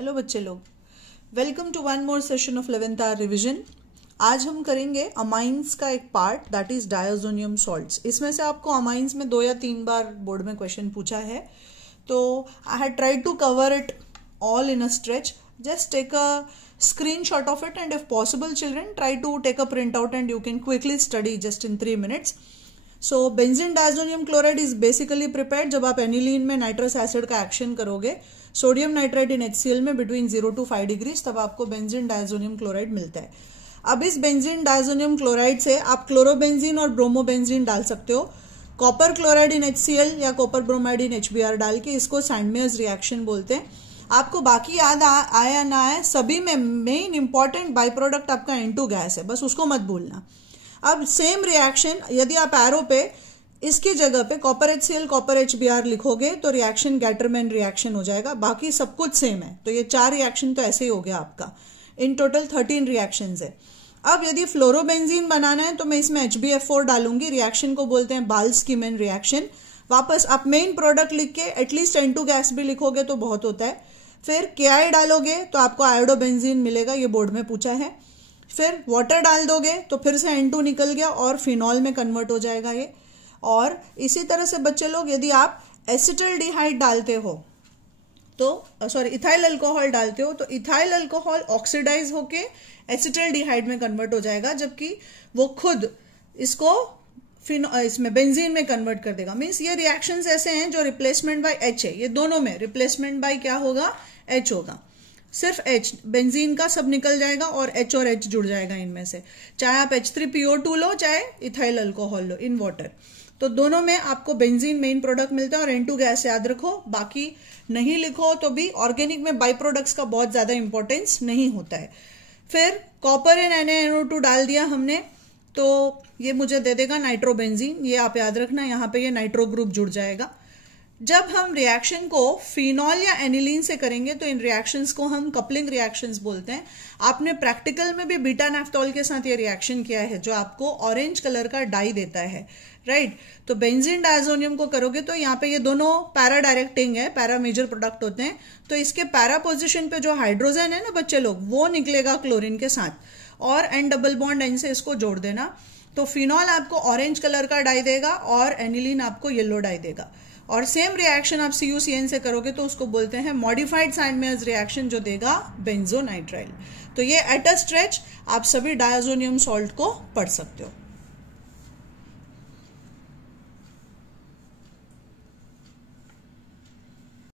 Hello बच्चे लोग, welcome to one more session of 11th our revision. आज हम करेंगे अमाइंस का एक part, that is diazonium salts. इसमें से आपको अमाइंस में 2 या 3 बार बोर्ड में क्वेश्चन पूछा है, तो I had tried to cover it all in a stretch. Just take a screenshot of it, and if possible children try to take a printout and you can quickly study just in 3 minutes. So benzene diazonium chloride is basically prepared जब आप aniline में nitrous acid का action करोगे sodium nitrite इन HCl में between 0 to 5 degrees, तब आपको benzene diazonium chloride मिलता है। अब इस बेंजीन डायज़ोनियम क्लोराइड से आप क्लोरोबेंजीन और ब्रोमोबेंजीन डाल सकते हो। कॉपर क्लोराइड इन HCl या कॉपर ब्रोमाइड इन HBr डाल के इसको सैंडमेयर्स रिएक्शन बोलते हैं। आपको बाकी याद आया ना आया, सभी में मेन इंपॉर्टेंट बाई प्रोडक्ट आपका N2 गैस है, बस उसको मत भूलना। अब सेम रिएक्शन यदि आप एरो पे इसकी जगह पे कॉपर HCl कॉपर HBr लिखोगे तो रिएक्शन गैटरमैन रिएक्शन हो जाएगा। बाकी सब कुछ सेम है, तो ये 4 रिएक्शन तो ऐसे ही हो गया आपका। इन टोटल 13 रिएक्शंस है। अब यदि फ्लोरोबेंजीन बनाना है तो मैं इसमें HbF4 डालूंगी। रिएक्शन को बोलते हैं बाल्स-कीमैन रिएक्शन। वापस आप मेन प्रोडक्ट लिख के एटलीस्ट N2 गैस भी लिखोगे तो बहुत होता है। फिर KI डालोगे तो आपको आयोडोबेंजीन मिलेगा, ये बोर्ड में पूछा है। फिर वाटर डाल दोगे तो फिर से N2 निकल गया और फिनॉल में कन्वर्ट हो जाएगा ये। और इसी तरह से बच्चे लोग यदि आप एसिटल्डिहाइड डालते हो तो इथाइल अल्कोहल डालते हो तो इथाइल अल्कोहल ऑक्सीडाइज होके एसिटल्डिहाइड में कन्वर्ट हो जाएगा, जबकि वो खुद इसको इसमें बेंजीन में कन्वर्ट कर देगा। मीन्स ये रिएक्शंस ऐसे हैं जो रिप्लेसमेंट बाय H है। ये दोनों में रिप्लेसमेंट बाय क्या होगा? H होगा। सिर्फ H बेंजीन का सब निकल जाएगा और H और H जुड़ जाएगा इनमें से। चाहे आप H3PO2 लो चाहे ethyl alcohol low in water, तो दोनों में आपको बेंजीन मेन प्रोडक्ट मिलता है और N2 गैस याद रखो। बाकी नहीं लिखो तो भी ऑर्गेनिक में बाई प्रोडक्ट्स का बहुत ज्यादा इंपॉर्टेंस नहीं होता है। फिर कॉपर एंड NaNO2 डाल दिया हमने तो ये मुझे दे देगा नाइट्रोबेंजीन। ये आप याद रखना, यहाँ पे ये नाइट्रो ग्रुप जुड़ जाएगा। जब हम रिएक्शन को फिनॉल या एनिलीन से करेंगे तो इन रिएक्शंस को हम कपलिंग रिएक्शंस बोलते हैं। आपने प्रैक्टिकल में भी बीटा नैफ्थोल के साथ ये रिएक्शन किया है जो आपको ऑरेंज कलर का डाई देता है, राइट। तो बेंजीन डायज़ोनियम को करोगे तो यहाँ पे ये दोनों पैरा डायरेक्टिंग है, पैरा मेजर प्रोडक्ट होते हैं। तो इसके पैरा पोजिशन पे जो हाइड्रोजन है ना बच्चे लोग, वो निकलेगा क्लोरीन के साथ और N डबल बॉन्ड N से इसको जोड़ देना। तो फिनॉल आपको ऑरेंज कलर का डाई देगा और एनिलीन आपको येलो डाई देगा। और सेम रिएक्शन आप CuCN से करोगे तो उसको बोलते हैं मॉडिफाइड सैंडमेयर्स रिएक्शन, जो देगा बेंजोनाइट्राइल। तो ये एट अ स्ट्रेच आप सभी डायज़ोनियम सॉल्ट को पढ़ सकते हो।